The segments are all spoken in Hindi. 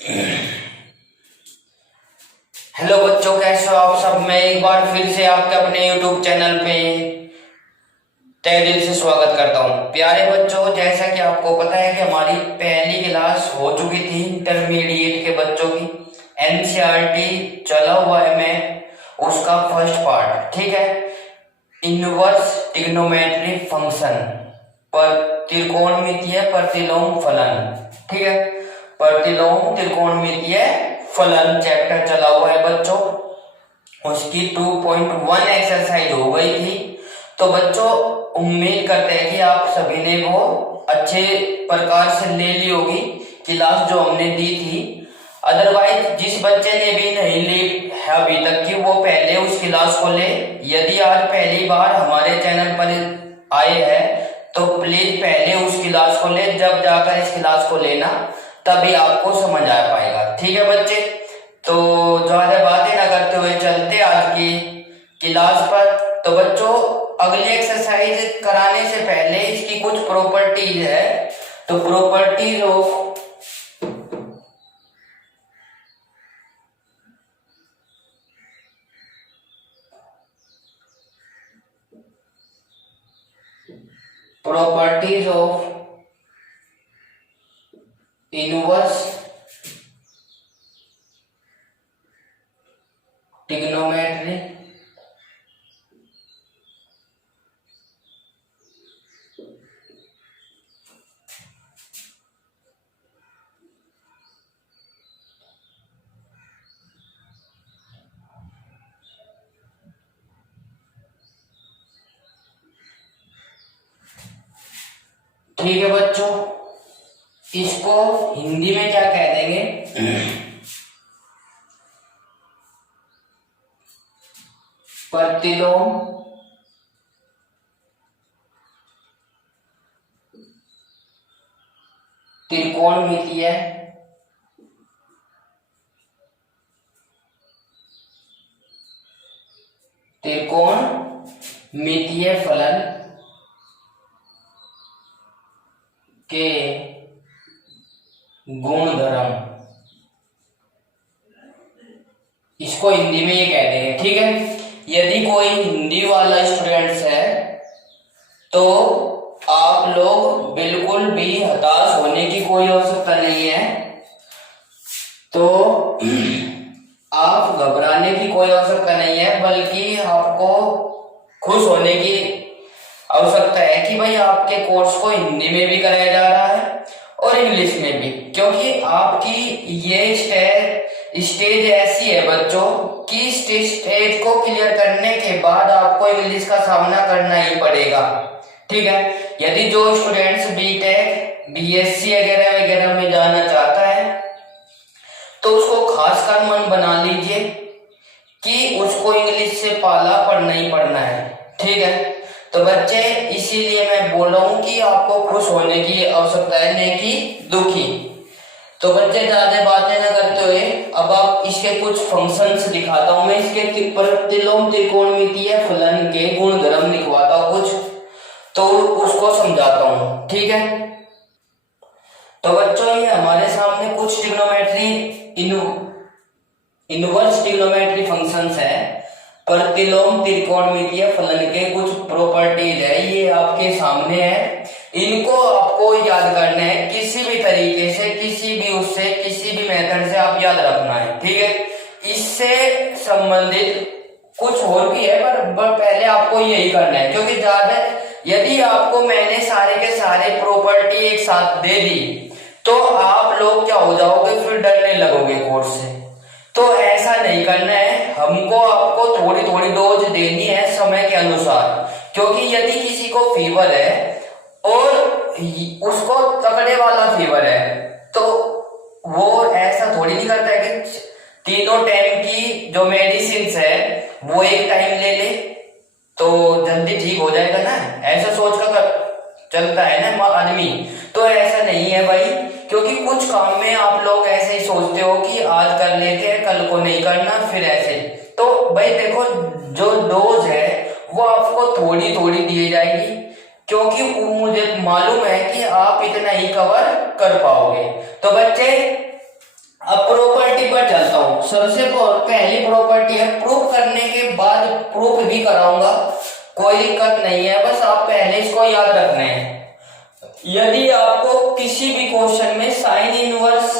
हेलो बच्चों, कैसे हो आप सब। मैं एक बार फिर से आपके अपने YouTube चैनल पे तहे दिल से स्वागत करता हूँ। प्यारे बच्चों, जैसा कि आपको पता है कि हमारी पहली क्लास हो चुकी थी इंटरमीडिएट के बच्चों की। NCERT चला हुआ है मैं उसका फर्स्ट पार्ट, ठीक है। इनवर्स ट्रिग्नोमेट्री फंक्शन पर त्रिकोणमितीय प्रतिलोम फलन, ठीक है। प्रतिलोम त्रिकोणमितीय फलन चैप्टर चला हुआ है बच्चों। उसकी 2.1 एक्सरसाइज हो गई थी। तो बच्चों, उम्मीद करते हैं कि आप सभी ने वो अच्छे प्रकार से ले ली होगी क्लास जो हमने दी थी। अदरवाइज जिस बच्चे ने भी नहीं ली है अभी तक की, वो पहले उस क्लास को ले। यदि आज पहली बार हमारे चैनल पर आए हैं तो प्लीज पहले उस क्लास को ले, जब जाकर इस क्लास को लेना, तभी आपको समझ आ पाएगा, ठीक है बच्चे। तो ज्यादा बातें ना करते हुए चलते आज की क्लास पर। तो बच्चों, अगली एक्सरसाइज कराने से पहले इसकी कुछ प्रॉपर्टीज है। तो प्रॉपर्टीज ऑफ इनवर्स ट्रिग्नोमेट्री ठीक है बच्चों, इसको हिंदी में क्या कह देंगे? प्रतिलोम त्रिकोणमितीय फलन के गुणधर्म, इसको हिंदी में ये कह देंगे, ठीक है। यदि कोई हिंदी वाला स्टूडेंट्स है तो आप लोग बिल्कुल भी हताश होने की कोई आवश्यकता नहीं है। तो आप घबराने की कोई आवश्यकता नहीं है, बल्कि आपको खुश होने की आवश्यकता है कि भाई आपके कोर्स को हिंदी में भी कराया जा रहा है और इंग्लिश में भी। क्योंकि आपकी ये स्टेज ऐसी है बच्चों कि स्टेज को क्लियर करने के बाद आपको इंग्लिश का सामना करना ही पड़ेगा, ठीक है। यदि जो स्टूडेंट्स बीटेक BSc वगैरह वगैरह में जाना चाहता है तो उसको खासकर मन बना लीजिए कि उसको इंग्लिश से पाला पढ़ना ही पढ़ना है, ठीक है। तो बच्चे, इसीलिए मैं बोल रहा हूं कि आपको खुश होने की आवश्यकता है, नहीं कि दुखी। तो बच्चे, ज्यादा बातें न करते हुए अब आप इसके कुछ फंक्शंस दिखाता हूं मैं। इसके प्रतिलोम त्रिकोणमितीय फलन के गुणधर्म लिखवाता हूं कुछ, तो उसको समझाता हूं, ठीक है। तो बच्चों, ये हमारे सामने कुछ ट्रिग्नोमेट्री इनवर्स ट्रिग्नोमेट्री फंक्शंस है। प्रतिलोम त्रिकोणमितीय फलन के कुछ प्रॉपर्टीज है, ये आपके सामने है। इनको आपको याद करना है किसी भी तरीके से, किसी भी मेथड से आप याद रखना है, ठीक है। इससे संबंधित कुछ और भी है, पर पहले आपको यही करना है, क्योंकि ज्यादा यदि आपको मैंने सारे के सारे प्रॉपर्टी एक साथ दे दी तो आप लोग क्या हो जाओगे, फिर डरने लगोगे कोर्स से। तो ऐसा नहीं करना है, हमको आपको थोड़ी थोड़ी डोज देनी है समय के अनुसार। क्योंकि यदि किसी को फीवर है और उसको तगड़े वाला फीवर है तो वो ऐसा थोड़ी नहीं करता है कि तीनों टाइम की जो मेडिसिन है वो एक टाइम ले ले तो जल्दी ठीक हो जाएगा ना, ऐसा सोच कर चलता है ना आदमी। तो ऐसा नहीं है भाई, क्योंकि कुछ काम में आप लोग ऐसे ही सोचते हो कि आज कर लेते हैं, कल को नहीं करना, फिर ऐसे। तो भाई देखो, जो डोज है वो आपको थोड़ी थोड़ी दी जाएगी, क्योंकि मुझे मालूम है कि आप इतना ही कवर कर पाओगे। तो बच्चे, अब प्रॉपर्टी पर चलता हूं। सबसे पहली प्रॉपर्टी है, प्रूफ करने के बाद प्रूफ भी कराऊंगा, कोई दिक्कत नहीं है, बस आप पहले इसको याद रखना है। यदि आपको किसी भी क्वेश्चन में साइन इनवर्स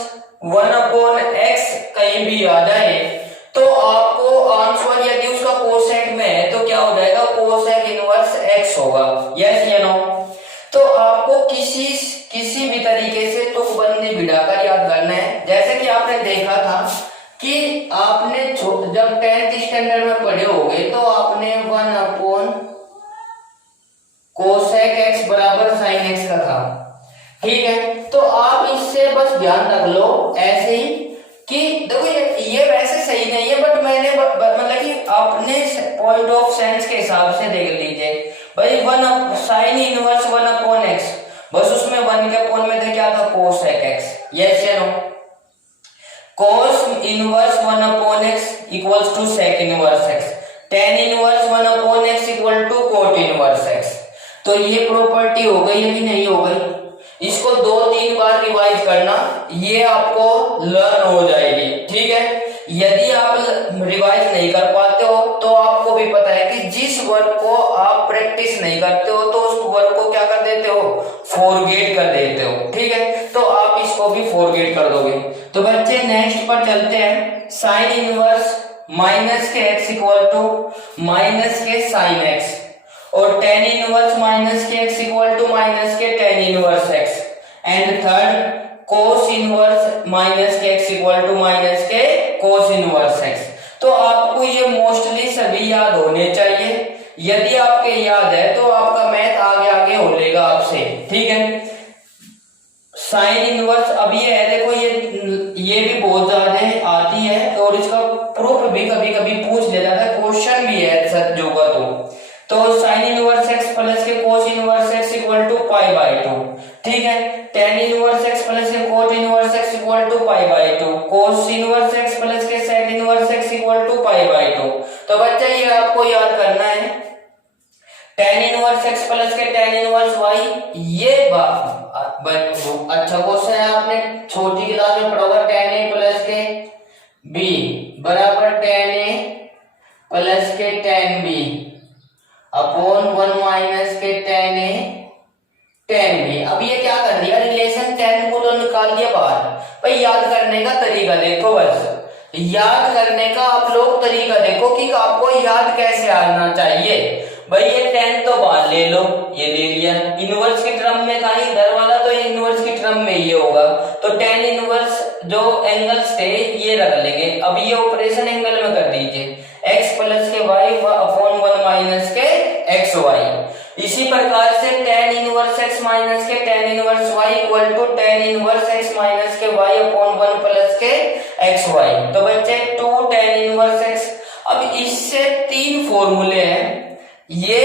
1/x कहीं भी आ जाए तो आपको आंसर, यदि उसका कोसेक में है तो क्या हो जाएगा, कोसेक इनवर्स x होगा। यस या नो? तो आपको किसी भी तरीके से तुकबंदी बिठाकर याद करना है। जैसे कि आपने देखा था कि आपने जब 10th स्टैंडर्ड में पढ़े होगे तो आपने 1 कोसेक x बराबर साइन x का था। ठीक है, तो आप इससे बस ध्यान रख लो ऐसे ही कि देखो ये वैसे सही नहीं है, बट मैंने मतलब कि अपने पॉइंट ऑफ सेंस के हिसाब से देख लीजिए भाई। 1 साइन इनवर्स 1/x, बस उसमें 1 के अपोन में था क्या था, कोसेक x। यस या no? cos inverse 1/x equals to sec inverse x, tan inverse 1/x equal to cot inverse x। तो ये प्रॉपर्टी हो गई या नहीं हो गई? इसको 2-3 बार रिवाइज करना, ये आपको लर्न हो जाएगी। ठीक है, यदि आप रिवाइज नहीं कर पाते हो तो आपको भी पता है कि जिस वर्क को आप प्रैक्टिस नहीं करते हो तो उस वर्क को क्या कर देते हो, फॉरगेट कर देते हो। ठीक है, तो आप इसको भी फॉरगेट कर दोगे। तो बच्चे नेक्स्ट पर चलते हैं। साइन इनवर्स माइनस के x इक्वल टू माइनस के साइन x, और टेन इनवर्स माइनस के x इक्वल टू माइनस के tan inverse x, and third cos inverse minus के x इक्वल टू माइनस के कोस इनवर्स x। तो आपको ये मोस्टली सभी याद होने चाहिए। यदि आपके याद है तो आपका मैथ आगे आगे हो लेगा आपसे। ठीक है, साइन इनवर्स अब ये है, देखो ये भी बहुत ज्यादा आती है और इसका प्रूफ भी कभी कभी पूछ लिया जाता है, क्वेश्चन भी है सच होगा तो साइन इनवर्स x प्लस के cos inverse x equal to π/2। ठीक है, tan इनवर्स x प्लस के cot inverse x equal to π/2, cos inverse x plus के sec inverse x equal to π/2। तो बच्चा ये आपको याद करना है, tan इनवर्स x प्लस के tan इनवर्स y, ये अच्छा क्वेश्चन है, आपने छोटी क्लास में पढ़ा होगा। tan a प्लस के b बराबर tan a प्लस के tan b अपॉन 1 माइनस के tan a tan b। अब ये क्या कर दिया, रिलेशन tan को तो निकाल दिया बाहर। भाई याद करने का तरीका देखो, बस याद करने का आप लोग तरीका देखो कि आपको याद कैसे आना चाहिए। भाई ये tan तो बाहर ले लो, ये ले लिया, इनवर्स के टर्म में था इधर वाला, तो इनवर्स के टर्म में ये होगा। तो tan इनवर्स जो एंगल्स थे ये रख लेंगे। अब ये ऑपरेशन एंगल में कर दीजिए, x प्लस के y अपॉन 1 माइनस के एक्स वाई। इसी प्रकार से tan इनवर्स x माइनस के tan inverse y equal to tan inverse x minus के y अपॉन 1 प्लस के एक्स वाई। तो बच्चे 2 tan इनवर्स x। अब इससे 3 फॉर्मूले हैं, ये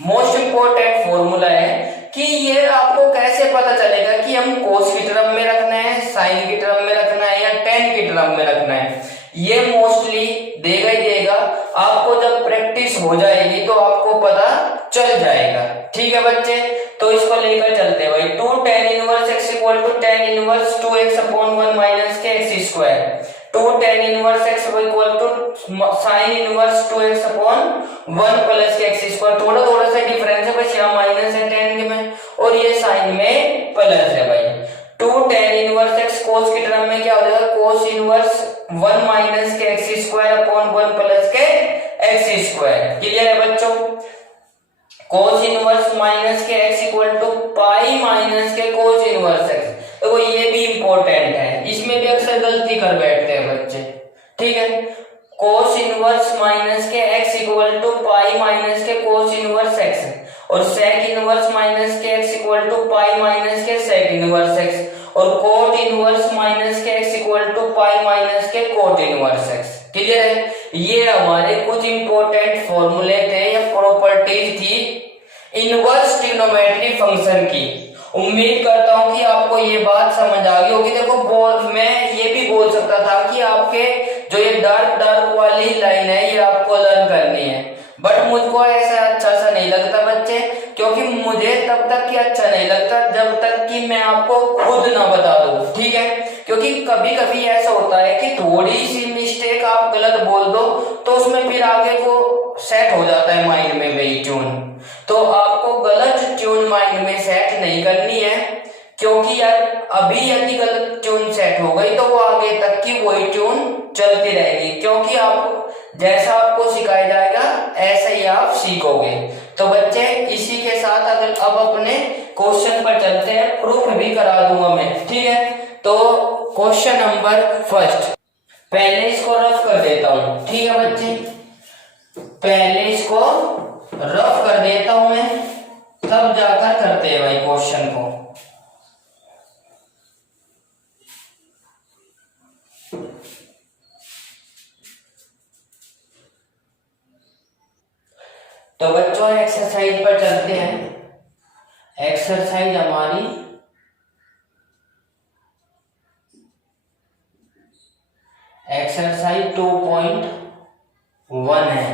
मोस्ट इंपॉर्टेंट फॉर्मूला है कि ये आपको कैसे पता चलेगा कि हम कोस की टर्म में रखना है, साइन की टर्म में रखना है या tan की टर्म में रखना है। ये मोस्टली देगा ही देगा, आपको जब प्रैक्टिस हो जाएगी तो आपको पता चल जाएगा। ठीक है बच्चे, तो इसको लेकर चलते हैं भाई। 2 tan inverse x equal to tan inverse 2x upon 1 minus के x square, 2 tan inverse x equal to sine inverse 2x upon 1 plus के एक्स स्क्वायर। थोड़ा थोड़ा सा डिफरेंस है बस, यहाँ माइनस है tan में और ये साइन में प्लस है भाई। 2 tan इनवर्स x कोस की टर्म में क्या हो जाएगा, कोस इनवर्स 1 माइनस के एक्स स्क्वायर अपॉन 1 प्लस के एक्स स्क्वायर। क्लियर है बच्चों? कोस इनवर्स माइनस के x equal to pi minus के कोस इनवर्स x। देखो ये भी इंपॉर्टेंट है, इसमें भी अक्सर गलती कर बैठते हैं बच्चे। ठीक है, कोस इनवर्स माइनस के x equal to pi minus के कोस इनवर्स x, और सेक इनवर्स माइनस के x equal to pi minus के सेक इनवर्स x, और कोट इनवर्स माइनस के x equal to pi minus के कोट इनवर्स x। क्लियर है? ये हमारे कुछ इंपॉर्टेंट फॉर्मूले थे या प्रॉपर्टीज थी इनवर्स ट्रिग्नोमेट्री फंक्शन की। उम्मीद करता हूं कि आपको ये बात समझ आ गई होगी। देखो मैं ये भी बोल सकता था कि आपके जो ये डार्क डार्क वाली लाइन है ये आपको लर्न करनी है, बट मुझको ऐसा अच्छा सा नहीं लगता बच्चे, क्योंकि मुझे तब तक कि अच्छा नहीं लगता जब तक कि मैं आपको खुद ना बता दूं। ठीक है, क्योंकि क्योंकि कभी कभी ऐसा होता है कि थोड़ी सी मिस्टेक आप गलत बोल दो तो उसमें फिर आगे वो सेट हो जाता है माइंड में वही ट्यून। तो आपको गलत ट्यून माइंड में सेट नहीं करनी है, क्योंकि यार अभी यदि गलत ट्यून सेट हो गई तो वो आगे तक की वही ट्यून चलती रहेगी, क्योंकि आप जैसा आपको सिखाया जाएगा ऐसा ही आप सीखोगे। तो बच्चे इसी के साथ अगर अब अपने क्वेश्चन पर चलते हैं, प्रूफ भी करा दूंगा मैं, ठीक है। तो क्वेश्चन नंबर फर्स्ट, पहले इसको रफ कर देता हूं, ठीक है बच्चे, पहले इसको रफ कर देता हूं मैं, तब जाकर करते हैं भाई क्वेश्चन को। तो बच्चों एक्सरसाइज पर चलते हैं। एक्सरसाइज हमारी एक्सरसाइज 2.1 है।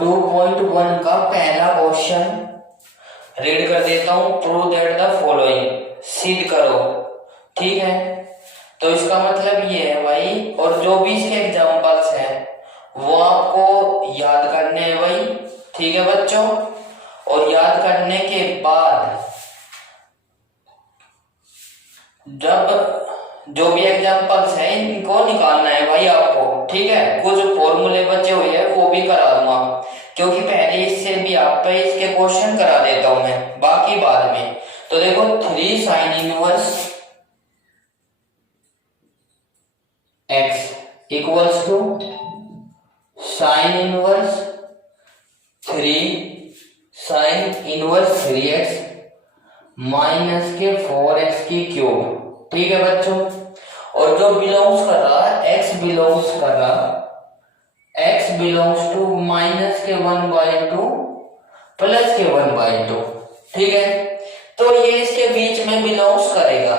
2.1 का पहला क्वेश्चन रीड कर देता हूं, प्रूव दैट द फॉलोइंग, सिद्ध करो, ठीक है। तो इसका मतलब ये है भाई, और जो भी इसके एग्जांपल्स हैं वो आपको याद करने हैं भाई, ठीक है बच्चों। और याद करने के बाद जब जो भी एग्जांपल्स हैं इनको निकालना है भाई आपको, ठीक है। कुछ फॉर्मूले बचे हुए हैं वो भी करा दूंगा, क्योंकि पहले इससे भी आप पे इसके क्वेश्चन करा देता हूं मैं, बाकी बाद में। तो देखो 3 sin inverse x equals to sin inverse 3 sin inverse 3x minus के 4x की क्यूब, ठीक है बच्चों। और जो बिलोंग्स कर रहा है x बिलोंग्स कर रहा, x बिलोंग्स टू माइनस के 1/2 प्लस के 1/2, ठीक है। तो ये इसके बीच में बिलोंग्स करेगा,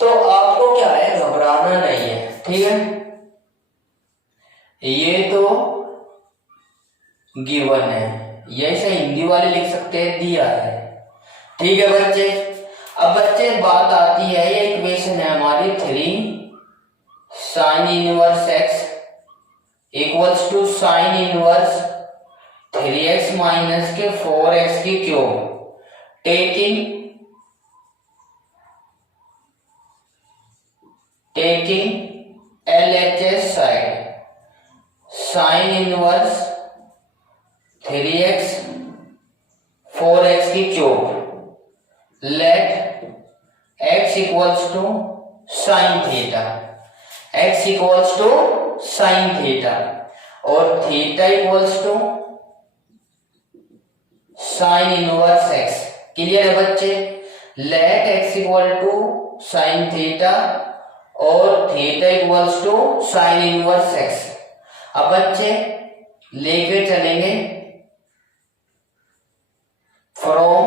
तो आपको क्या है, घबराना नहीं है, ठीक है। ये तो गिवन है, ये से हिंदी वाले लिख सकते हैं, दिया है, ठीक है बच्चे। अब बच्चे बात आती है, ये इक्वेशन है हमारी 3 sin inverse x equals to sin inverse 3x minus के 4x की cube, taking LHS side, sin inverse 3x 4x की cube, let x equals to sine theta, x equals to sine theta, और theta equals to sine inverse x। Clear है बच्चे, let x equal to sine theta और theta equals to sine inverse x। अब बच्चे लेके चलेंगे फ्रॉम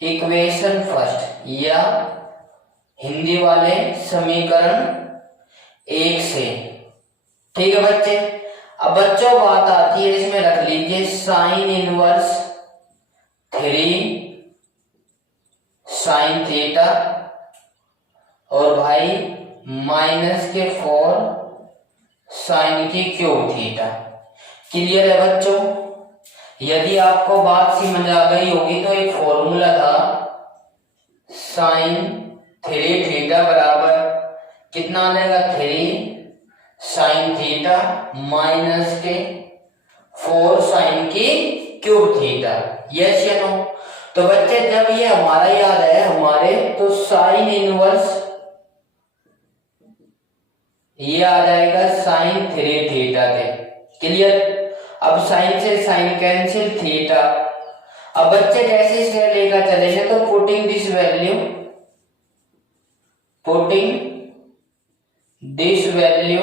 इक्वेशन फर्स्ट, या हिंदी वाले समीकरण 1 से, ठीक है बच्चे। अब बच्चों बात आती है, इसमें रख लीजिए साइन इनवर्स 3 साइन थीटा और भाई माइनस के 4 साइन की क्यूब थीटा। क्लियर है बच्चों, यदि आपको बात समझ आ गई होगी तो एक फॉर्मूला था, साइन 3 थीटा बराबर कितना आ जाएगा, 3 साइन थीटा माइनस के 4 साइन की क्यूब थीटा, यस या नो। तो बच्चे जब ये हमारा याद है हमारे, तो साइन इनवर्स ये आ जाएगा साइन 3 थीटा के। क्लियर, अब साइन से साइन कैंसिल, थीटा। अब बच्चे जैसे इसे लेकर चलेंगे तो putting this value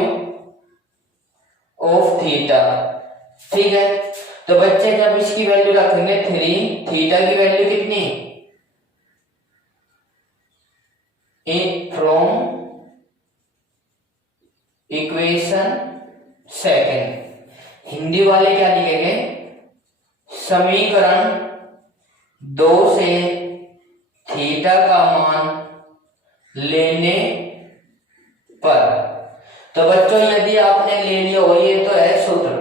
of theta, ठीक है। तो बच्चे जब इसकी वैल्यू रखेंगे 3, थीटा की वैल्यू कितनी, फ्रॉम इक्वेशन सेकंड, हिंदी वाले क्या लिखेंगे, समीकरण 2 से थीटा का मान लेने पर। तो बच्चों यदि आपने ले लिया हो ये तो है सूत्र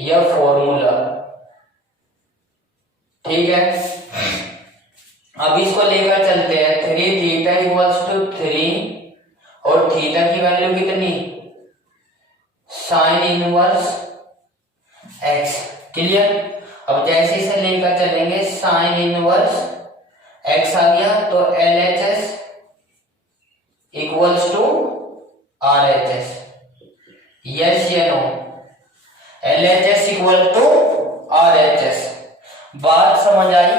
या फॉर्मूला, ठीक है। अब इसको लेकर चलते हैं, 3 थीटा इक्वल्स टू 3 और थीटा की वैल्यू कितनी, साइन इनवर्स एक्स, क्लियर। अब जैसे इसे लेकर चलेंगे साइन इनवर्स एक्स आ गया तो LHS equals to RHS, yes या no, LHS equal to RHS। बात समझ आई,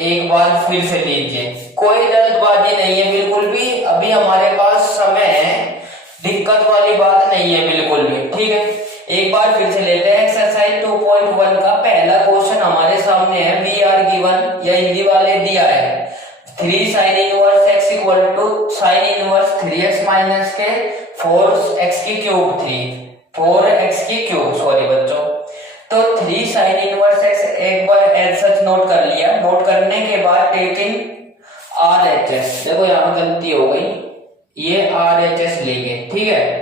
एक बार फिर से लीजिए, कोई जल्दबाजी नहीं है बिल्कुल भी, अभी हमारे पास समय है, दिक्कत वाली बात नहीं है बिल्कुल भी, ठीक है। एक बार फिर से लेते हैं एक्सरसाइज 2.1 का पहला क्वेश्चन हमारे सामने है, वी आर गिवन, या हिंदी वाले दिया है 3 sine inverse X equal to sine inverse 3x minus के 4x की क्यूब 4x की क्यूब, सॉरी बच्चों। तो 3 साइन इनवर्स एक्स एक बार एज सच नोट कर लिया, नोट करने के बाद टेकिंग RHS, देखो यहाँ गलती हो गई, ये RHS लेंगे, ठीक है।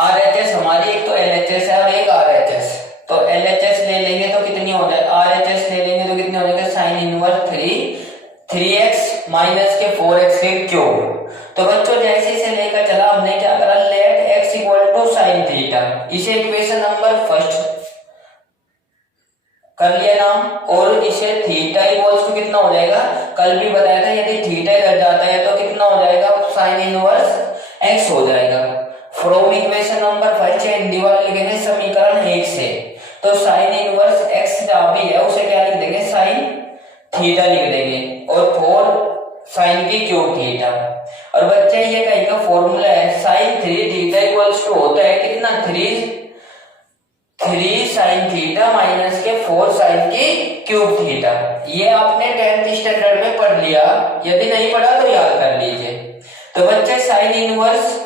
RHS हमारी एक तो LHS है और एक RHS, तो LHS ले लेंगे तो कितनी हो जाए, RHS ले लेंगे तो कितनी हो जाएगा, साइन इनवर्स 3x माइनस के 4x के क्यूब। तो बच्चों जैसे इसे लेकर चला, हमने क्या करा, let x equal to sine theta, इसे इक्वेशन नंबर फर्स्ट कर लिया नाम, और इसे थीटा इक्वल्स टू कितना हो जाएगा, कल भी बताया था यदि थीटा इधर जाता है तो कितना हो जाएगा, साइन इनवर्स x हो जाएगा। From equation number first Hindi वाले लिखेंगे समीकरण 1 से, तो साइन इनवर्स x जहां भी है उसे क्या लिख देंगे, साइन थीटा लिख देंगे, और 4 साइन की क्यूब थीटा। और बच्चे ये कहीं का फॉर्मूला है, साइन 3 थीटा इक्वल्स टू होता है कितना, 3 साइन थीटा माइनस के 4 साइन की क्यूब थीटा। ये आपने 10th स्टैंडर्ड में पढ़ लिया, यदि नहीं पढ़ा तो याद कर लीजिए। तो बच्चे साइन इनवर्स,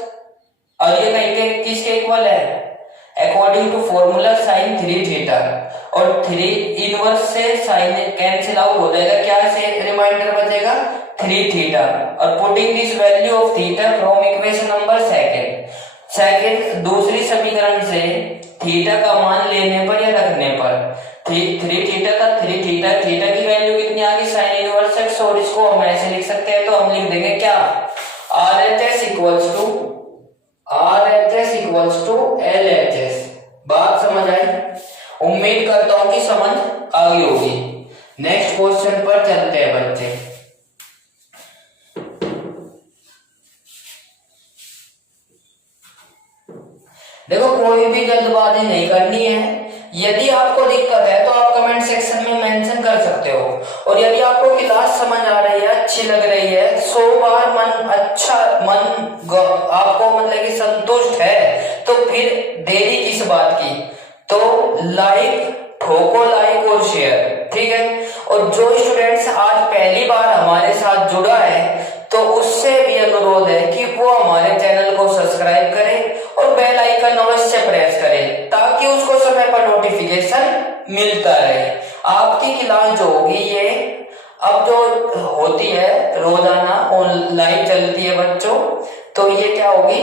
और ये कहेंगे किसके इक्वल है, according to formula sine 3 theta, और 3 इनवर्स से साइन कैंसिल आउट हो जाएगा, क्या से रिमाइंडर बचेगा 3 थीटा। और putting this value of theta from equation number second दूसरी समीकरण से थीटा का मान लेने पर या रखने पर, 3 थीटा का 3 थीटा, थीटा की वैल्यू कितनी आ गई, साइन इनवर्स एक्स, और इसको हम ऐसे लिख सकते हैं, तो हम लिख देंगे क्या, RHS इक्वल्स टू LHS। बात समझ आई, उम्मीद करता हूं कि समझ आ गई होगी। नेक्स्ट क्वेश्चन पर चलते हैं बच्चे। देखो कोई भी जल्दबाजी नहीं करनी है, यदि आपको दिक्कत है तो आप कमेंट सेक्शन में मेंशन कर सकते हो, और यदि आपको क्लास समझ आ रही है, अच्छी लग रही है, 100 बार आपको मतलब कि संतुष्ट है, तो फिर देरी किस बात की, तो ठोको लाइक और शेयर, ठीक है। और जो स्टूडेंट्स आज पहली बार हमारे साथ जुड़ा है तो उससे भी अनुरोध है कि वो हमारे चैनल को सब्सक्राइब करें और बेल आइकन अवश्य प्रेस करें, ताकि उसको समय पर नोटिफिकेशन मिलता रहे। आपकी क्लास जो होगी ये अब जो होती है रोजाना ऑनलाइन चलती है बच्चों, तो ये क्या होगी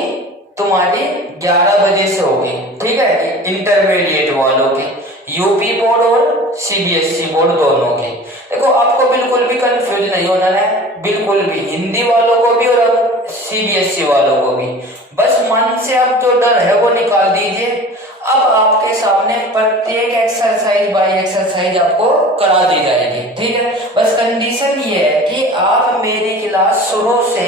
तुम्हारी 11 बजे से होगी, ठीक है, इंटरमीडिएट वालों की, यूपी बोर्ड और CBSE बोर्ड दोनों की। देखो आपको बिल्कुल भी कंफ्यूज नहीं होना है, बिल्कुल भी, हिंदी वालों को भी और CBSE वालों को भी, बस मन से अब जो डर है वो निकाल दीजिए। अब आपके सामने प्रत्येक एक्सरसाइज बाय एक्सरसाइज आपको करा दी जाएगी, ठीक है। बस कंडीशन ये है कि आप मेरी क्लास शुरू से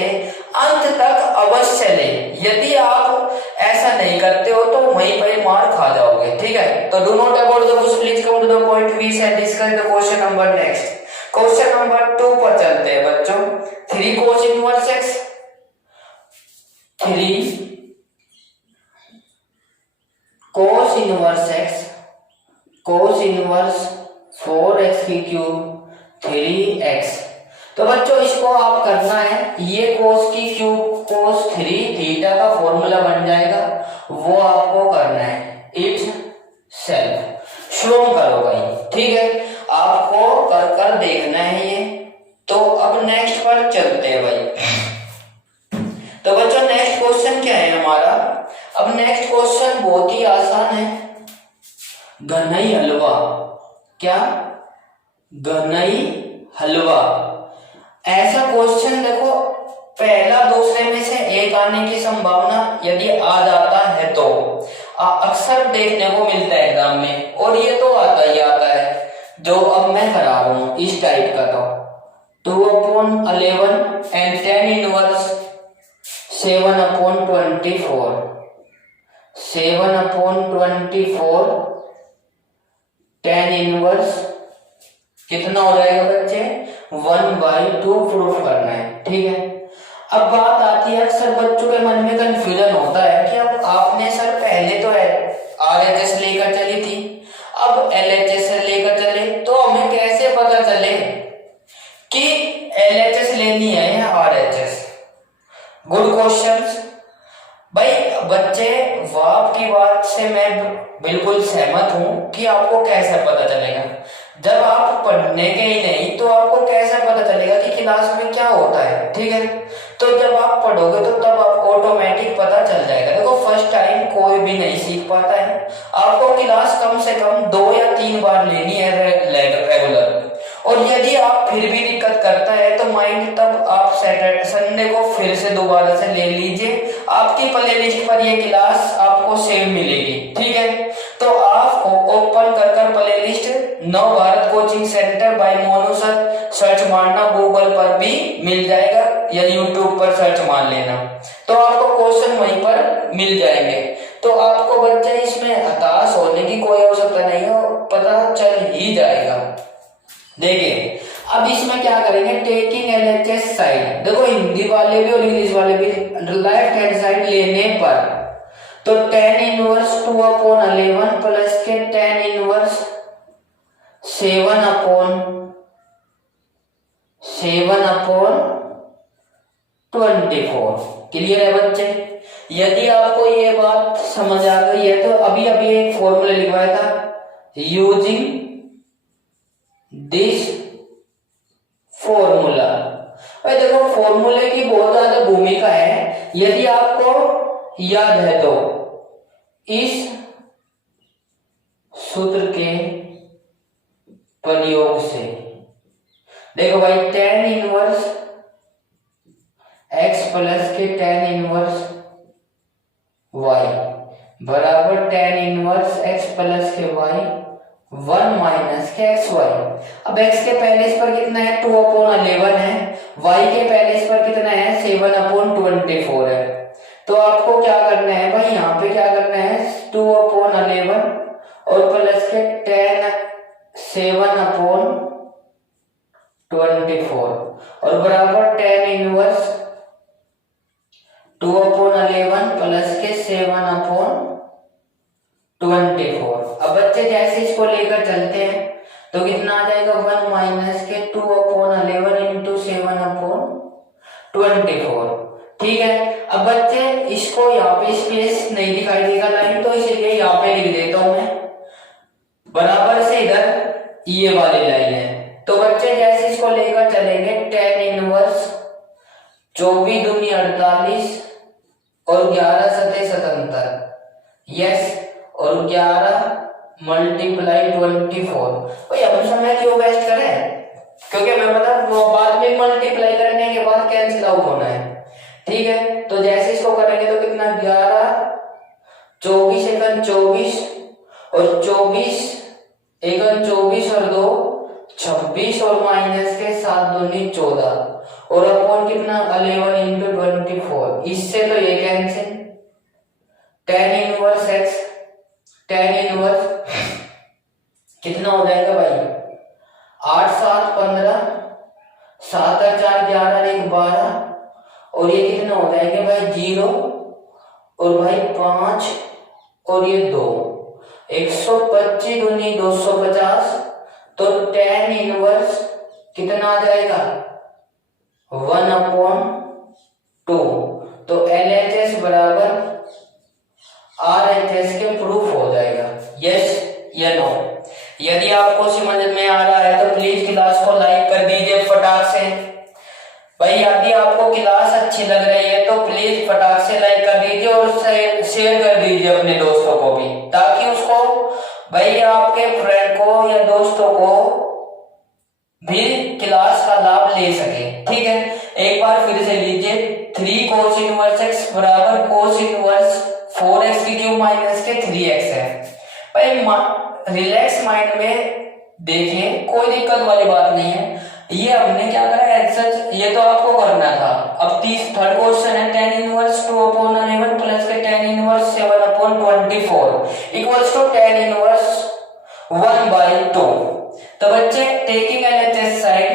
अंत तक अवश्य लें, यदि आप ऐसा नहीं करते हो तो वहीं पर मार खा जाओगे, ठीक है। तो do not about the books, please come to the point, we shall discuss the question number next. Question number 2 पर चलते हैं बच्चों। 3 cos inverse x, 3 cos inverse x, cos inverse 4x की क्यूब 3x। तो बच्चों इसको आप करना है, ये cos की क्यूब cos 3 थीटा का फॉर्मूला बन जाएगा, वो आपको करना है, इट्स सेल्फ शुरू करो भाई, ठीक है, आपको कर देखना है ये। तो अब नेक्स्ट पर चलते हैं भाई। बहुत ही आसान है, घनई हलवा। क्या? घनई हलवा। ऐसा क्वेश्चन देखो, पहला दूसरे में से एक आने की संभावना यदि आ जाता है तो अक्सर देखने को मिलता है एग्जाम में, और ये तो आता ही आता है जो अब मैं करा रहा हूं इस टाइप का। तो 2/11 एंड 10 इनवर्स 7/24, 7/24 10 इनवर्स कितना हो जाएगा बच्चे? 1/2 प्रूफ करना है। ठीक है, अब बात आती है, अक्सर बच्चों के मन में कंफ्यूजन होता है कि अब आपने सर पहले तो RHS लेकर चली थी, अब LHS लेकर चले, तो हमें कैसे पता चले कि LHS लेनी है या RHS? गुड क्वेश्चंस भाई बच्चे, आपकी बात से मैं बिल्कुल सहमत हूं कि आपको कैसे पता चलेगा जब आप पढ़ने के ही नहीं, तो आपको कैसे पता चलेगा कि क्लास में क्या होता है? ठीक है, तो जब आप पढ़ोगे तो तब आपको ऑटोमेटिक पता चल जाएगा। देखो फर्स्ट टाइम कोई भी नहीं सीख पाता है, आपको क्लास कम से कम 2 या 3 बार लेनी है रेगुलर, और यदि आप फिर भी दिक्कत करता है तो माइंड तब आप सैटरडे संडे को फिर से दोबारा से ले लीजिए, आपकी प्लेलिस्ट पर ये क्लास आपको सेव मिलेगी। ठीक है, तो आप ओपन कर playlist Nav Bharat coaching centre by Monu sir search मारना, गूगल पर भी मिल जाएगा या यूट्यूब पर सर्च मार लेना, तो आपको क्वेश्चन वहीं पर मिल जाएंगे। तो आपको बच्चे इसमें हताश होने की कोई आवश्यकता नहीं है, पता चल ही जाएगा। देखिए अब इसमें क्या करेंगे, टेकिंग LHS साइड, देखो हिंदी वाले भी और इंग्लिश वाले भी लेफ्ट हैंड साइड लेने पर, तो 10 इनवर्स 2/11 प्लस के 10 इनवर्स 7/24, क्लियर है बच्चे? यदि आपको ये बात समझ आ गई है तो अभी एक फॉर्मूला लिखवाया था, यूजिंग दिस फॉर्मूला। भाई देखो फॉर्मूले की बहुत ज्यादा भूमिका है, यदि आपको याद है तो इस सूत्र के प्रयोग से देखो भाई 10 इनवर्स x प्लस के 10 इनवर्स y बराबर 10 इनवर्स x प्लस के y 1 माइनस के xy। अब x के पहले इस पर कितना है? 2/11 है, y के पहले इस पर कितना है? 7/24 है। तो आपको क्या करना है भाई, यहाँ पे क्या करना है? 2/11 और प्लस के 10 7/24 और बराबर 10 इनवर्स 2/11 प्लस के 7/24। अब बच्चे जैसे इसको लेकर चलते हैं तो कितना आ जाएगा? 1 माइनस के 2/11 इंटू 7/24। ठीक है, अब बच्चे इसको यहाँ पे स्पेस नहीं दिखाई देगा लाइन, तो इसलिए यहाँ पे लिख देता हूं मैं, बराबर से इधर ये वाली लाइन है। तो बच्चे जैसे इसको लेकर चलेंगे 10 इनवर्स 24 दूनी 48 और 11 सतह 77, यस, और 11 मल्टीप्लाई 24। भाई अपन समय क्यों वेस्ट करें, क्योंकि मैं पता बाद में मल्टीप्लाई करने के बाद कैंसिल आउट होना है। ठीक है, तो जैसे इसको करेंगे तो कितना? 11 24 एकन 24 और 24 एकन 24 और 2 26 और माइनस के 7 दूनी 14 और अपॉन कितना? 11 इंटू 24। इससे तो ये कैंसिल, 10 इनवर्स x 10 इनवर्स कितना हो जाएगा भाई? 8 7 15 7 और 4 11 1 12 और ये कितना हो जाएगा भाई? 0 और भाई 5 और ये 2 125 दूनी 250। तो 10 इनवर्स कितना आ जाएगा? 1/2। तो LHS बराबर RHS के प्रूफ हो जाएगा, यस या नो। यदि आपको समझ में आ रहा है तो प्लीज क्लास को लाइक कर दीजिए फटाक से। भाई यदि आपको क्लास अच्छी लग रही है तो प्लीज फटाक से लाइक कर दीजिए और शेयर कर दीजिए अपने दोस्तों को भी, ताकि उसको भाई आपके फ्रेंड को या दोस्तों को भी क्लास का लाभ ले सके। ठीक है, एक बार फिर से लीजिए 3 cos इनवर्स x बराबर cos इनवर्स 4x की क्यूब माइनस के 3x है। भाई रिलैक्स माइंड में देखिए, कोई दिक्कत वाली बात नहीं है। ये हमने क्या करा है, सच ये तो आपको करना था। अब थर्ड क्वेश्चन है tan इनवर्स 2/11 प्लस के tan inverse 7/24 equals to tan inverse 1/2। तो बच्चे taking LHS side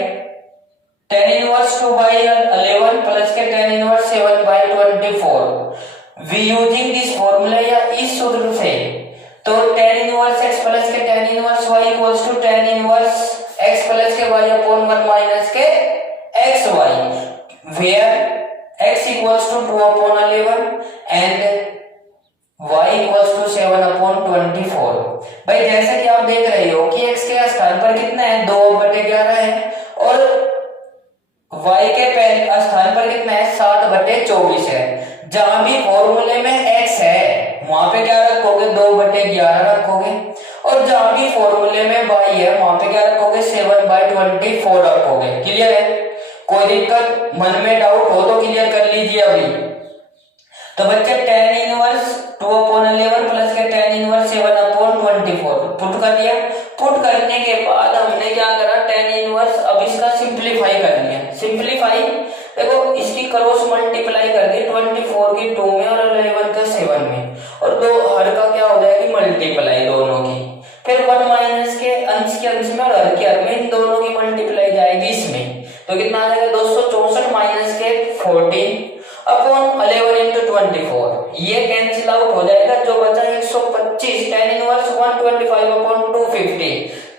tan inverse 2/11 plus के tan inverse 7/24 we using this formula या इस सूत्र से, तो tan इनवर्स x प्लस के tan inverse y equals to tan inverse x plus के y अपॉन 1 माइनस के xy, where x equals to 2/11 and y equals to 7/24। भाई जैसे कि आप देख रहे हो कि x के स्थान पर कितना है, 2/11 है, और y के पहले स्थान पर कितना है, 7/24 है। जहां भी फॉर्मूले में x है वहां पे क्या रखोगे, 2/11 रखोगे, और जहां भी फॉर्मूले में y है वहां पे क्या रखोगे, 7/24 रखोगे। क्लियर है? कोई दिक्कत, मन में डाउट हो तो क्लियर कर लीजिए अभी। तो बच्चे tan इनवर्स 2/11 प्लस के tan इनवर्स 7/24 पुट कर दिया। पुट करने के बाद हमने क्या करा, tan इनवर्स अब इसका सिंप्लीफाई कर लिया। सिंप्लीफाई देखो, इसकी क्रॉस मल्टीप्लाई कर दी 24 की 2 में और 11 का 7 में, और दो हर का क्या हो जाएगी, मल्टीप्लाई दोनों की। फिर 1 माइनस के अंश में और हर के हर में इन दोनों की मल्टीप्लाई जाएगी इसमें, तो कितना आ जाएगा, 264 माइनस के 14 अपॉन 11 इंटू 24। ये कैंसिल आउट हो जाएगा, जो बचा 125 tan इनवर्स 125 अपॉन 250,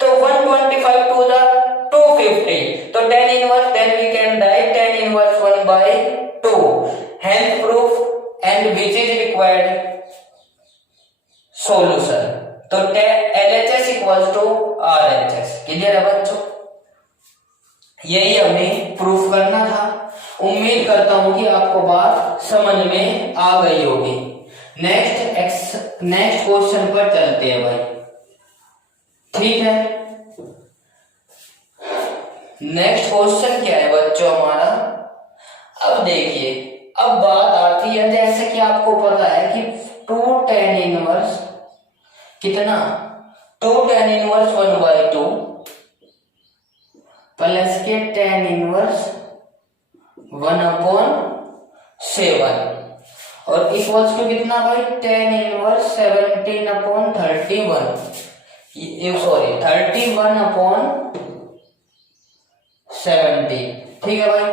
तो 125 टू द 250, तो tan inverse then we can write tan inverse 1/2, hence proof and which is required solution। तो LHS equals to RHS। Clear है बच्चों? यही हमें प्रूफ करना था। उम्मीद करता हूं कि आपको बात समझ में आ गई होगी। नेक्स्ट क्वेश्चन पर चलते हैं भाई। ठीक है, नेक्स्ट क्वेश्चन क्या है बच्चों हमारा, अब देखिए, अब बात आती है, जैसे कि आपको पता है कि 2 tan इनवर्स कितना, 2 tan इनवर्स 1/2 प्लस के tan इनवर्स 1/7 और इक्वल्स टू कितना भाई, tan इनवर्स 17/31 सॉरी 31/70। ठीक है भाई।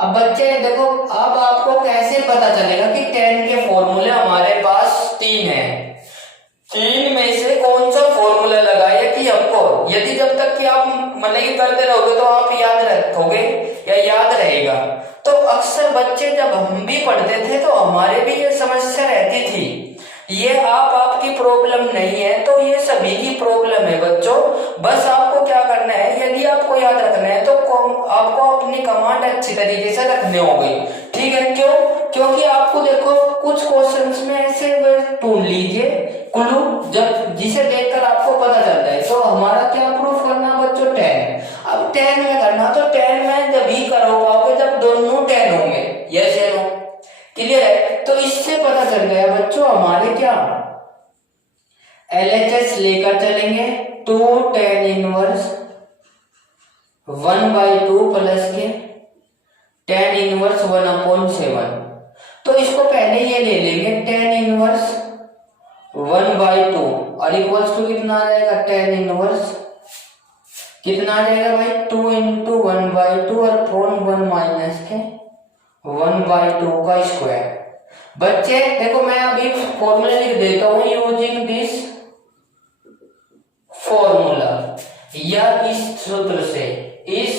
अब बच्चे देखो, अब आपको कैसे पता चलेगा कि tan के फॉर्मूले हमारे पास 3 है, 3 में से कौन सा फॉर्मूला लगाए कि हमको, यदि जब तक कि आप मतलब करते रहोगे तो आप याद रखोगे या याद रहेगा। तो अक्सर बच्चे जब हम भी पढ़ते थे तो हमारे भी ये समस्या रहती थी। ये आपकी प्रॉब्लम नहीं है, तो ये सभी की प्रॉब्लम है बच्चों। बस आपको क्या करना है, यदि आपको याद रखना है तो आपको अपनी कमांड अच्छी तरीके से रखने होगी। ठीक है, क्यों? क्योंकि आपको देखो कुछ क्वेश्चंस में ऐसे ढूंढ लीजिए क्लू, जब जिसे देखकर आपको पता चलता है। तो हमारा क्या प्रूफ करना बच्चों, 10। अब 10 में करना, तो 10 में जब ही करो पाओगे जब दोनों 10 होंगे। यस या नो? क्लियर है? तो इससे पता चल गया बच्चों हमारे क्या, LHS लेकर चलेंगे 2 tan इनवर्स 1/2 प्लस के tan इनवर्स 1/7। तो इसको पहले ये ले लेंगे tan इनवर्स 1/2 और इक्वल्स टू कितना आ जाएगा, tan इनवर्स कितना आ जाएगा भाई, 2 इंटू 1/2 और अपॉन 1 माइनस के 1/2 का स्क्वायर। बच्चे देखो, मैं अभी फॉर्मूला लिख देता हूं यूजिंग दिस फॉर्मूला, या इस सूत्र से, इस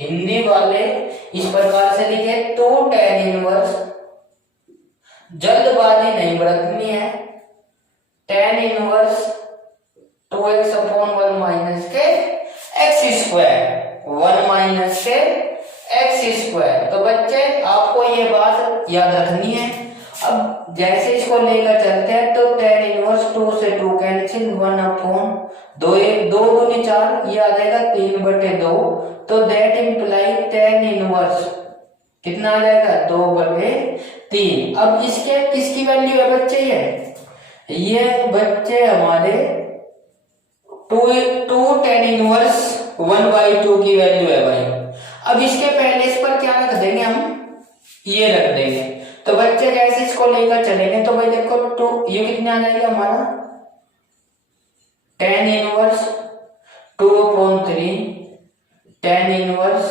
हिंदी वाले इस प्रकार से लिखे 2 tan इनवर्स, जल्दबाजी नहीं बरतनी है, tan inverse 2x upon 1 minus के x स्क्वायर, 1 माइनस के एक्स स्क्वायर। तो बच्चे आपको ये बात याद रखनी है। अब जैसे इसको लेकर चलते हैं तो tan इनवर्स 2 से 2 कैंसिल, 1 अपॉन 2, 1 2 दूनी 4, ये आ जाएगा 3/2। तो दैट इम्प्लाई tan इनवर्स कितना आ जाएगा 2/3। अब इसके किसकी वैल्यू है बच्चे, ये बच्चे हमारे 2 tan इनवर्स 1/2 की वैल्यू है भाई। अब इसके पहले इस पर क्या रख देंगे हम, ये रख देंगे। तो बच्चे जैसे इसको लेकर चलेंगे तो भाई देखो 2, ये कितने आ जाएगा हमारा tan इनवर्स 2/3 tan इनवर्स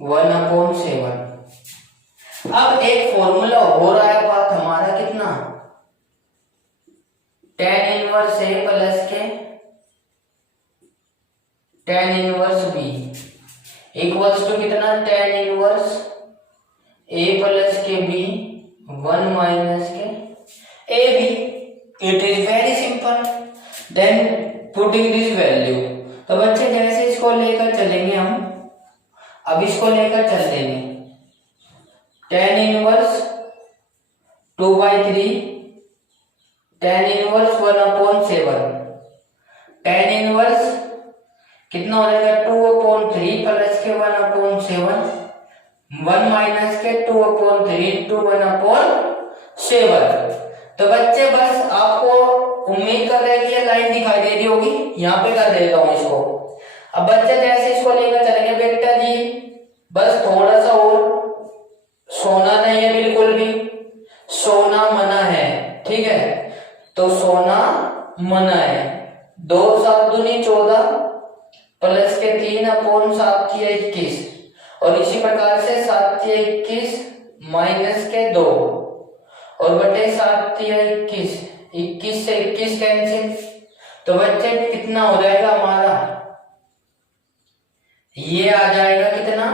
1/7। अब एक फॉर्मूला हो रहा है बात हमारा कितना, tan इनवर्स ए प्लस के tan inverse B equals to कितना, tan इनवर्स ए प्लस के बी 1 माइनस के A B. It is very simple, then putting this value. तो बच्चे जैसे इसको लेकर चलेंगे हम, अब इसको लेकर चल देंगे tan inverse 2/3 tan inverse 1/7। tan inverse कितना हो जाएगा 2/3 प्लस के 1/7, 1 माइनस के 2/3 इंटू 1/7। तो बच्चे बस आपको उम्मीद कर रहे हैं कि ये लाइन दिखाई दे रही होगी, यहाँ पे कर देता हूँ इसको। अब बच्चे जैसे इसको लेकर चलेंगे बेटा जी, बस थोड़ा सा और, सोना नहीं है बिल्कुल भी, सोना मना है, ठीक है। तो सोना मना है, 2 7 दूनी 14 प्लस के 3/7 की 21, और इसी प्रकार से 7 की 21 माइनस के 2 और बटे 7 की 21, 21 से 21 कैंसिल। तो बच्चे कितना हो जाएगा हमारा, ये आ जाएगा कितना,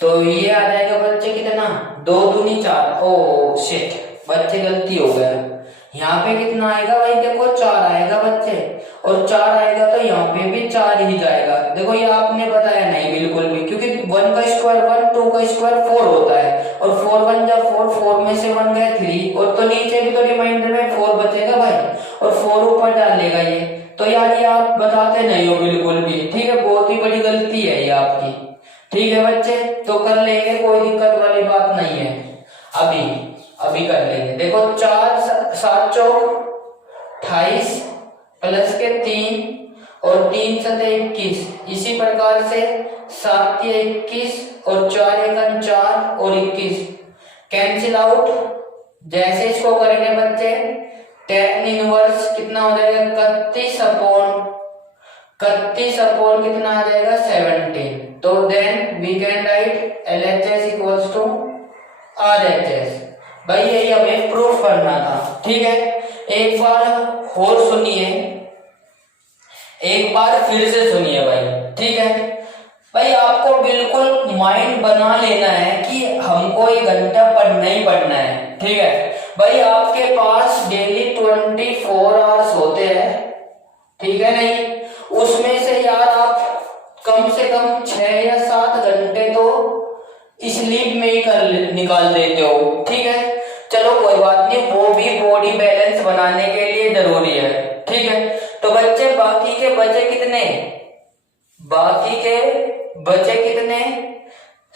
तो ये आ जाएगा बच्चे कितना 2 दूनी 4। ओ शिट बच्चे गलती हो गया, यहाँ पे कितना आएगा भाई, देखो 4 आएगा बच्चे, और 4 आएगा तो यहाँ पे भी 4 ही जाएगा। देखो ये आपने बताया नहीं बिल्कुल भी, क्योंकि 1 का स्क्वायर 1, 2 का स्क्वायर 4 होता है, और 4 1 जा 4, 4 में से 1 गया 3, और तो नीचे भी तो रिमाइंडर में 4 बचेगा भाई, और 4 ऊपर डालेगा ये। तो यार ये आप बताते नहीं हो बिल्कुल भी, ठीक है, बहुत ही बड़ी गलती है ये आपकी, ठीक है बच्चे। तो कर लेंगे, कोई दिक्कत वाली बात नहीं है, अभी कर लेंगे। देखो 4 7 चौक 28 प्लस के 3 और 3 7 21, इसी प्रकार से 7 की 21 और 4 1 4 और 21 कैंसिल आउट। जैसे इसको करेंगे बच्चे tan इनवर्स कितना हो जाएगा 31 अपॉन कितना आ जाएगा 17। तो then we can write LHS equals to RHS। भाई यही हमें प्रूफ करना था, ठीक है। एक बार और सुनिए, एक बार फिर से सुनिए भाई, ठीक है भाई। आपको बिल्कुल माइंड बना लेना है कि हमको 1 घंटा पढ़ना ही पढ़ना है, ठीक है भाई। आपके पास डेली 24 आवर्स होते हैं, ठीक है नहीं, उसमें से यार आप कम से कम 6 या 7 घंटे तो स्लीप में ही निकाल देते हो, ठीक है। चलो कोई बात नहीं, वो भी बॉडी बैलेंस बनाने के लिए जरूरी है, ठीक है। तो बच्चे बाकी के बचे कितने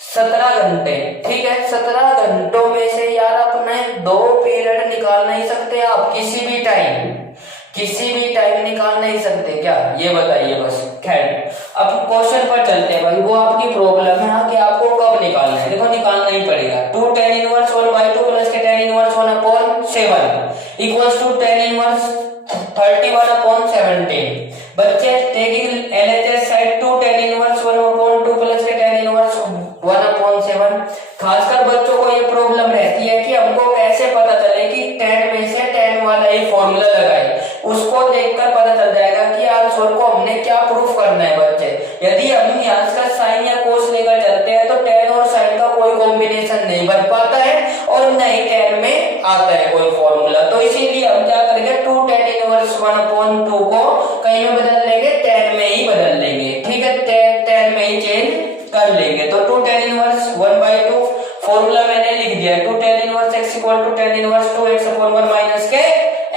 17 घंटे, ठीक है। 17 घंटों में से यार अपने 2 पीरियड निकाल नहीं सकते आप, किसी भी टाइम निकाल नहीं सकते क्या, ये बताइए बस। खैर अब क्वेश्चन पर चलते हैं भाई, वो आपकी प्रॉब्लम है कि आपको कब निकालना है। देखो निकालना ही पड़ेगा। 2 tan इनवर्स 1/2 प्लस के tan inverse 1/7 equals to tan inverse 31/17। बच्चे taking LHS side 2 tan inverse 1/2 plus के tan इनवर्स 1/7। खासकर बच्चों को ये प्रॉब्लम रहती है कि हमको कैसे पता चले कि tan में से tan वाला ही फॉर्मूला लगाए, उसको देखकर पता चल जाएगा कि आंसर को हमने क्या प्रूफ करना है बच्चे। यदि हम यहाँ का साइन या कोस लेकर चलते हैं तो tan और साइन का कोई कॉम्बिनेशन नहीं बन पाता है, और न ही tan में आता है कोई फॉर्मूला। तो इसीलिए हम क्या करेंगे 2 tan इनवर्स 1/2 को कहीं में बदल लेंगे, tan में ही कर लेंगे। तो 2 tan इनवर्स 1/2 फॉर्मूला मैंने लिख दिया। 2 tan inverse x equal to tan inverse 2x upon 1 minus के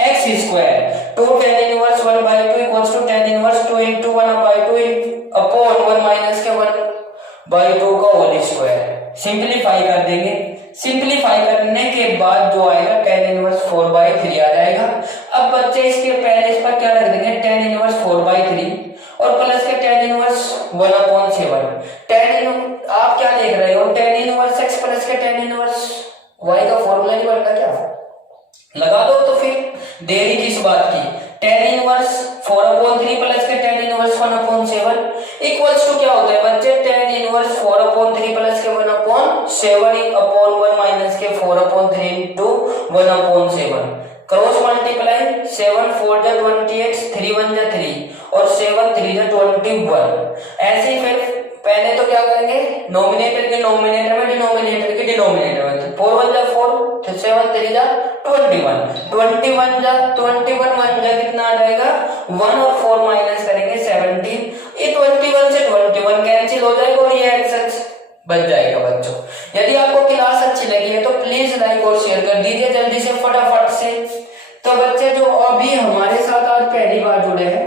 x square. 2 tan inverse 1/2 equals to tan inverse 2 into 1/2 upon 1 minus के 1/2 का होल स्क्वायर। सिंपलीफाई कर देंगे। सिंपलीफाई करने के बाद जो आएगा tan इनवर्स 4/3 आ जाएगा। अब बच्चे इसके पहले इस पर क्या रख देंगे, tan इनवर्स 4/3 और प्लस के tan इनवर्स 1/7। आप क्या देख रहे हो, tan इनवर्स x प्लस के tan इनवर्स y का फॉर्मूला नहीं बनता क्या? लगा दो। तो फिर देरी किस बात की, tan इनवर्स 4/3 प्लस के tan इनवर्स 1/7 इक्वल्स टू क्या होता है बच्चे, tan इनवर्स 4/3 प्लस के 1/7 अपॉन 1 माइनस के 4/3 इंटू 1/7। क्रॉस मल्टीप्लाई 7 4 जा 28, 3 1 जा 3 और 7 3 जा 21। ऐसे ही फिर पहले तो क्या करेंगे, नोमिनेटर के नोमिनेटर में, डिनोमिनेटर के डिनोमिनेटर में। 4 1 जा 4, 7 3 जा 21, 21 जा 21 1 जा कितना आ जाएगा 1 और 4 माइनस करेंगे 17। ये 21 से 21 कैंसिल हो जाएगा और ये एक्स बच जाएगा बच्चों। यदि आपको क्लास अच्छी लगी है तो प्लीज लाइक और शेयर कर दीजिए जल्दी से फटाफट से। तो बच्चे जो अभी हमारे साथ आज पहली बार जुड़े हैं,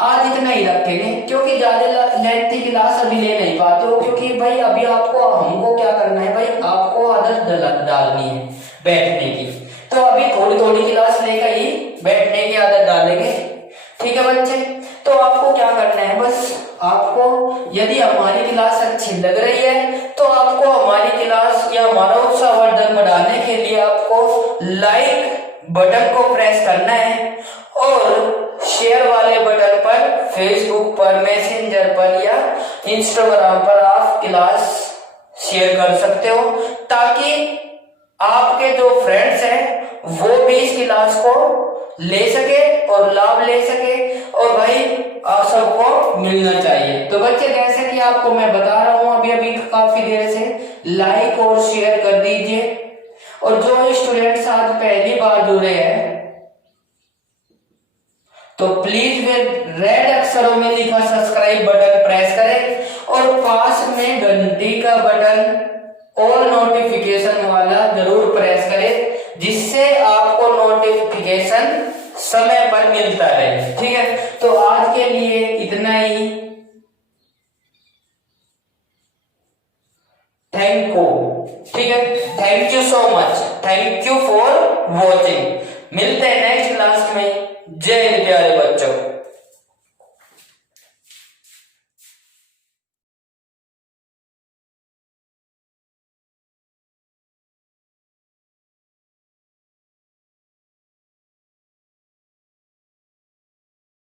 आज इतना ही रखेंगे क्योंकि ज्यादा लेंथी क्लास अभी ले नहीं पाते हो, क्योंकि भाई अभी आपको हमको क्या करना है भाई, आपको आदत डालनी है बैठने की। तो अभी थोड़ी थोड़ी क्लास लेकर ही बैठने की आदत डालेंगे, ठीक है बच्चे। तो आपको क्या करना है, बस आपको यदि हमारी क्लास अच्छी लग रही है तो आपको हमारी क्लास या हमारा उत्साहवर्धन बढ़ाने के लिए आपको लाइक बटन को प्रेस करना है और शेयर वाले बटन पर फेसबुक पर, मैसेंजर पर या इंस्टाग्राम पर आप क्लास शेयर कर सकते हो, ताकि आपके जो फ्रेंड्स हैं वो भी इस क्लास को ले सके और लाभ ले सके और भाई आप सबको मिलना चाहिए। तो बच्चे जैसे कि आपको मैं बता रहा हूं अभी काफी देर से, लाइक और शेयर कर दीजिए। और जो स्टूडेंट्स आज पहली बार जुड़े हैं तो प्लीज वे रेड अक्षरों में लिखा सब्सक्राइब बटन प्रेस करें और पास में घंटी का बटन और नोटिफिकेशन वाला जरूर प्रेस करें, जिससे आपको नोटिफिकेशन समय पर मिलता रहे, ठीक है। तो आज के लिए इतना ही। थैंक यू, ठीक है। Thank you so much, thank you for watching. मिलते हैं नेक्स्ट क्लास में। जय हिंद प्यारे बच्चों।